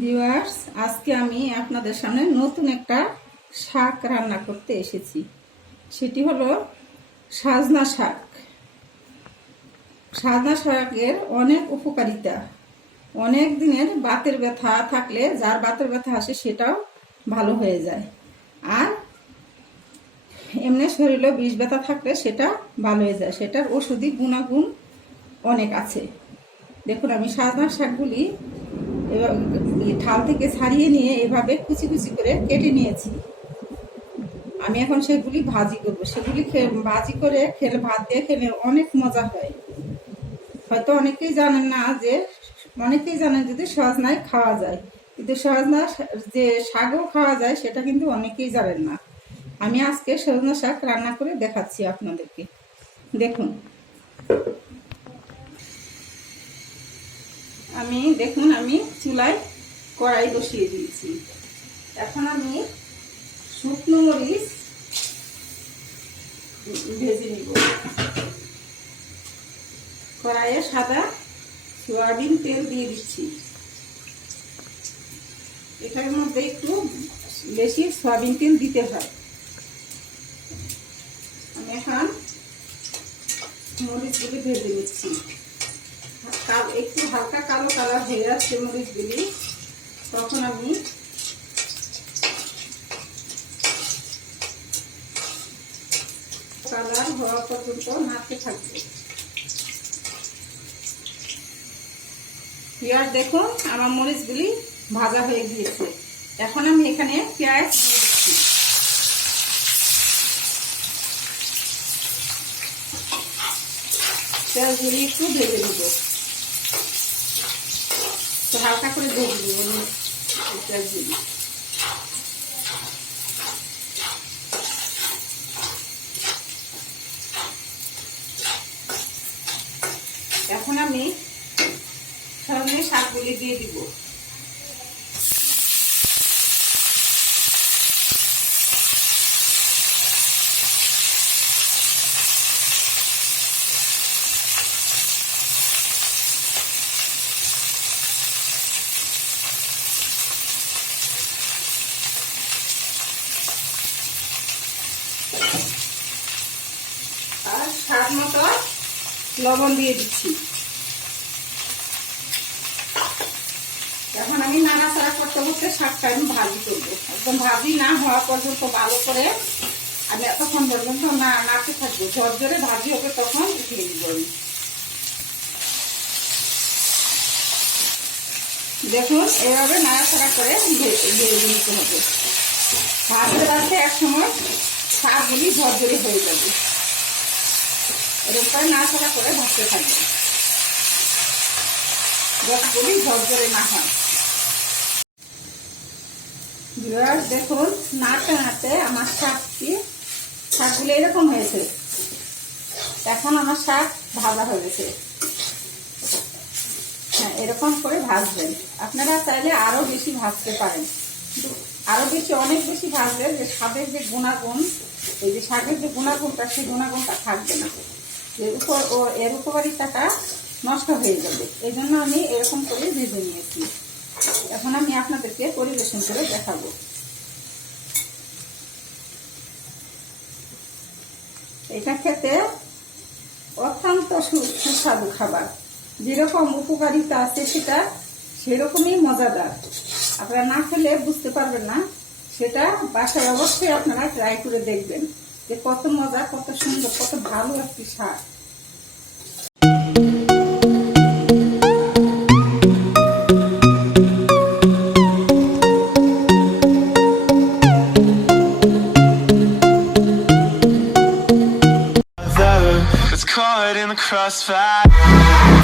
Viewers, আজকে আমি আপনাদের সামনে নতুন একটা শাক রান্না করতে এসেছি। সেটি হলো সাজনা শাক। সাজনা শাকের অনেক উপকারিতা। অনেক দিনের বাতের ব্যথা থাকলে, যার বাতের ব্যথা আসে সেটাও ভালো হয়ে যায়। আর এমনি শরীরে বিষ ব্যথা থাকলে সেটা ভালো হয়ে যায়। সেটার ওষুধি গুণাগুণ অনেক আছে। দেখুন, আমি সাজনা শাকগুলি ঠাল থেকে ছাড়িয়ে নিয়ে এভাবে কুচি কুচি করে কেটে নিয়েছি। আমি এখন সেগুলি ভাজি করব। সেগুলি ভাজি করে খেলে, ভাত দিয়ে খেলে অনেক মজা হয়। হয়তো অনেকেই জানেন না যে, অনেকেই জানেন যদি সজনায় খাওয়া যায়, কিন্তু সজনা যে শাকও খাওয়া যায় সেটা কিন্তু অনেকেই জানেন না। আমি আজকে সজনা শাক রান্না করে দেখাচ্ছি আপনাদেরকে। দেখুন, আমি চুলায় কড়াই বসিয়ে দিয়েছি। এখন আমি শুকনো মরিচ ভেজে নিব। কড়াইয়ে সাদা সয়াবিন তেল দিয়ে দিচ্ছি। এটার মধ্যে একটু বেশি সয়াবিন তেল দিতে হয়। আমি এখন মরিচগুলি ভেজে নিচ্ছি। একটু হালকা কালো কালার হয়ে যাচ্ছে মরিচগুলি, তখন আমি কালার হওয়া পর্যন্ত নাড়তে থাকবো। পেঁয়াজ, দেখুন আমার মরিচগুলি ভাজা হয়ে গিয়েছে। এখন আমি এখানে পেঁয়াজ দিয়ে দিচ্ছি। পেঁয়াজগুলি একটু ভেজে নেব, তো হালকা করে ভেজে নেব পেঁয়াজগুলি। এখন আমি সজনে শাকগুলি দিয়ে দিব। আর স্বাদ মতো লবণ দিয়ে দিচ্ছি। এখন আমি নাড়াচাড়া করতে করতে শাকটা আমি ভাজি করবো। একদম ভাজি না হওয়া পর্যন্ত ভালো করে আমি এতক্ষণ পর্যন্ত নাড়তে থাকবো। ঝরঝরে ভাজি হবে, তখন উঠিয়ে দিব। দেখুন, এভাবে নাড়াচাড়া করে দিয়ে দিতে হবে। ভাজতে ভাজতে এক সময় শাকগুলি ঝরঝরে হয়ে যাবে। এরকম করে নাড়াচাড়া করে ভাজতে থাকবে, যতগুলি ঝরঝরে না হয়। দেখুন, নাড়তে নাড়তে আমার শাকগুলো এরকম হয়েছে। এখন আমার শাক ভাজা হয়ে গেছে। হ্যাঁ, এরকম করে ভাজবেন। আপনারা চাইলে আরো বেশি ভাজতে পারেন, কিন্তু আরো বেশি, অনেক বেশি ভাজলে যে স্বাদের যে গুণাগুণ, এই যে শাকের যে গুণাগুণটা, সেই গুণাগুণটা থাকবে না। এর উপকারিতাটা নষ্ট হয়ে যাবে। এই জন্য আমি এরকম করে ভেজে নিয়েছি। এখন আমি আপনাদেরকে পরিবেশন করে দেখাবো। এটা খেতে অত্যন্ত সুস্বাদু খাবার। যেরকম উপকারিতা আছে সেটা সেরকমই মজাদার। আপনারা না খেলে বুঝতে পারবেন না। সেটা বাসায় অবশ্যই আপনারা ট্রাই করে দেখবেন যে কত মজা, কত সুন্দর, কত ভালো একটি শাক। Caught in the crossfire.